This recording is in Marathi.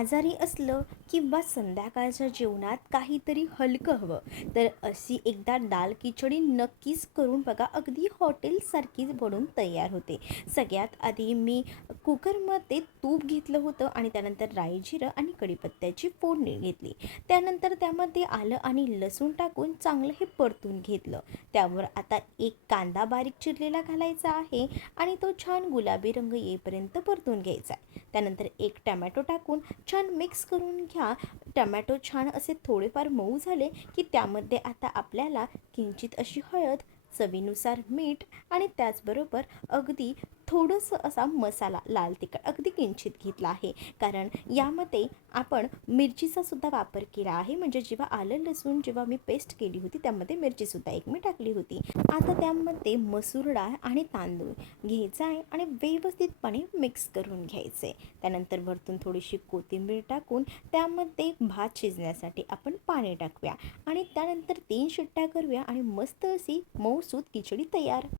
आजारी असलं किंवा संध्याकाळच्या जेवणात काहीतरी हलकं हवं तर अशी एकदा दाल खिचडी नक्कीच करून बघा. अगदी हॉटेलसारखीच बनून तयार होते. सगळ्यात आधी मी कुकरमध्ये तूप घेतलं होतं आणि त्यानंतर राई, जिरं आणि कढीपत्त्याची फोडणी घेतली. त्यानंतर त्यामध्ये आलं आणि लसूण टाकून चांगलं हे परतून घेतलं. त्यावर आता एक कांदा बारीक चिरलेला घालायचा आहे आणि तो छान गुलाबी रंग येईपर्यंत परतून घ्यायचा आहे. त्यानंतर एक टमॅटो टाकून छान मिक्स करून घ्या. टमॅटो छान असे थोडेफार मऊ झाले की त्यामध्ये आता आपल्याला किंचित अशी हळद, चवीनुसार मीठ आणि त्याचबरोबर अगदी थोडंसं असा मसाला लाल तिखट अगदी किंचित घेतला आहे. कारण यामध्ये आपण मिरचीचा सुद्धा वापर केला आहे. म्हणजे जेव्हा आलं लसूण जेव्हा मी पेस्ट केली होती त्यामध्ये मिरचीसुद्धा एक मी टाकली होती. आता त्यामध्ये मसूर डाळ आणि तांदूळ घ्यायचा आहे आणि व्यवस्थितपणे मिक्स करून घ्यायचे. त्यानंतर वरतून थोडीशी कोथिंबीर टाकून त्यामध्ये भात शिजण्यासाठी आपण पाणी टाकूया आणि त्यानंतर 3 शिट्ट्या करूया आणि मस्त अशी मऊसूत खिचडी तयार.